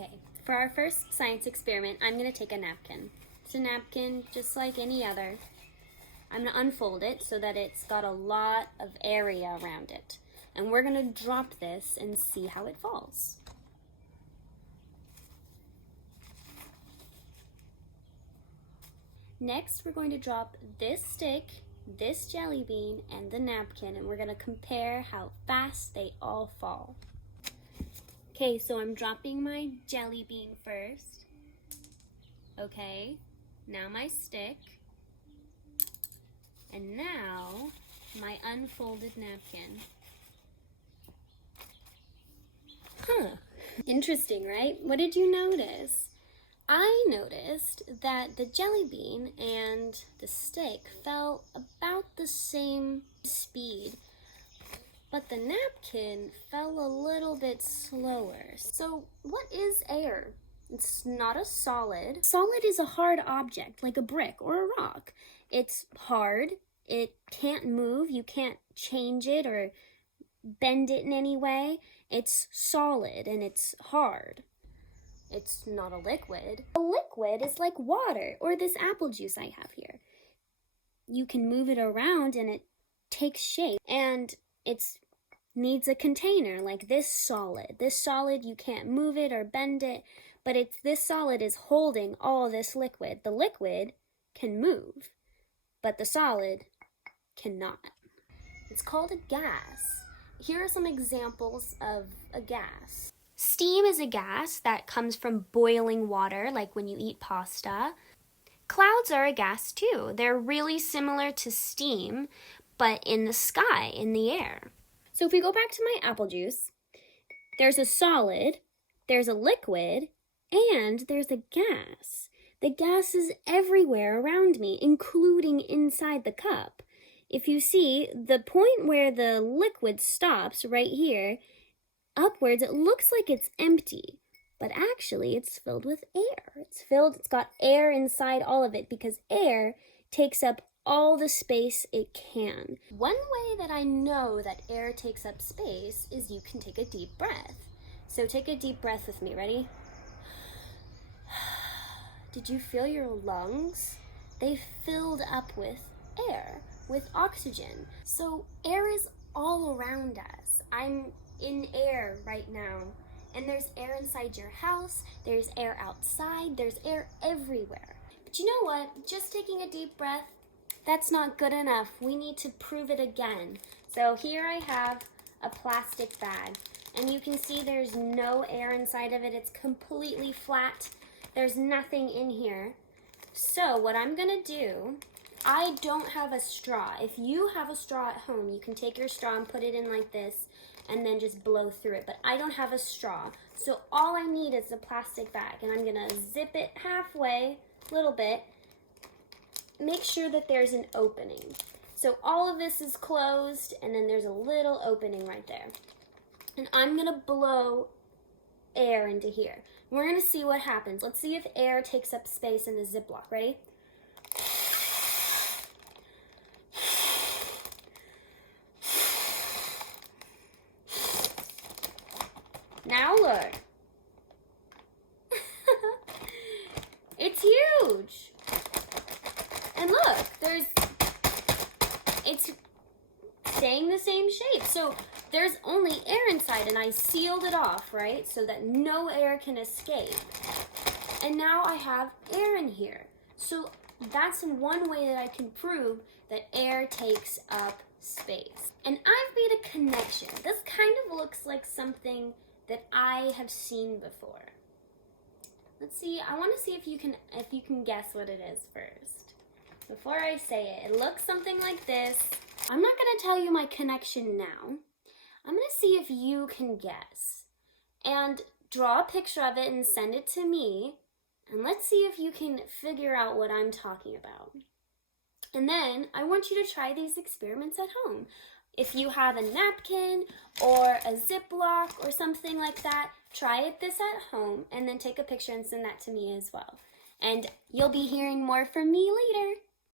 Okay, for our first science experiment, I'm going to take a napkin. It's a napkin just like any other. I'm going to unfold it so that it's got a lot of area around it. And we're going to drop this and see how it falls. Next, we're going to drop this stick, this jelly bean, and the napkin, and we're going to compare how fast they all fall. Okay, so I'm dropping my jelly bean first. Okay, now my stick. And now my unfolded napkin. Interesting, right? What did you notice? I noticed that the jelly bean and the stick fell about the same speed, but the napkin fell a little bit slower. So what is air? It's not a solid. Solid is a hard object, like a brick or a rock. It's hard, it can't move, you can't change it or bend it in any way. It's solid and it's hard. It's not a liquid. A liquid is like water or this apple juice I have here. You can move it around and it takes shape, and it needs a container like this solid. This solid, you can't move it or bend it, but this solid is holding all this liquid. The liquid can move, but the solid cannot. It's called a gas. Here are some examples of a gas. Steam is a gas that comes from boiling water, like when you eat pasta. Clouds are a gas too. They're really similar to steam, but in the sky, in the air. So if we go back to my apple juice, there's a solid, there's a liquid, and there's a gas. The gas is everywhere around me, including inside the cup. If you see, the point where the liquid stops right here, upwards, it looks like it's empty, but actually it's filled with air. It's got air inside all of it because air takes up all the space it can. One way that I know that air takes up space is you can take a deep breath. So take a deep breath with me, ready? Did you feel your lungs? They filled up with air, with oxygen. So air is all around us. I'm in air right now. And there's air inside your house, there's air outside, there's air everywhere. But you know what? Just taking a deep breath, that's not good enough. We need to prove it again. So here I have a plastic bag, and you can see there's no air inside of it. It's completely flat. There's nothing in here. So what I'm gonna do, I don't have a straw. If you have a straw at home, you can take your straw and put it in like this and then just blow through it. But I don't have a straw. So all I need is a plastic bag, and I'm gonna zip it halfway, a little bit. Make sure that there's an opening. So all of this is closed, and then there's a little opening right there. And I'm gonna blow air into here. We're gonna see what happens. Let's see if air takes up space in the Ziploc. Ready? Now look. It's huge. And look, it's staying the same shape. So there's only air inside, and I sealed it off, right? So that no air can escape. And now I have air in here. So that's one way that I can prove that air takes up space. And I've made a connection. This kind of looks like something that I have seen before. Let's see, I want to see if you can guess what it is first. Before I say it looks something like this. I'm not going to tell you my connection now. I'm going to see if you can guess. And draw a picture of it and send it to me. And let's see if you can figure out what I'm talking about. And then I want you to try these experiments at home. If you have a napkin or a Ziploc or something like that, try this at home and then take a picture and send that to me as well. And you'll be hearing more from me later.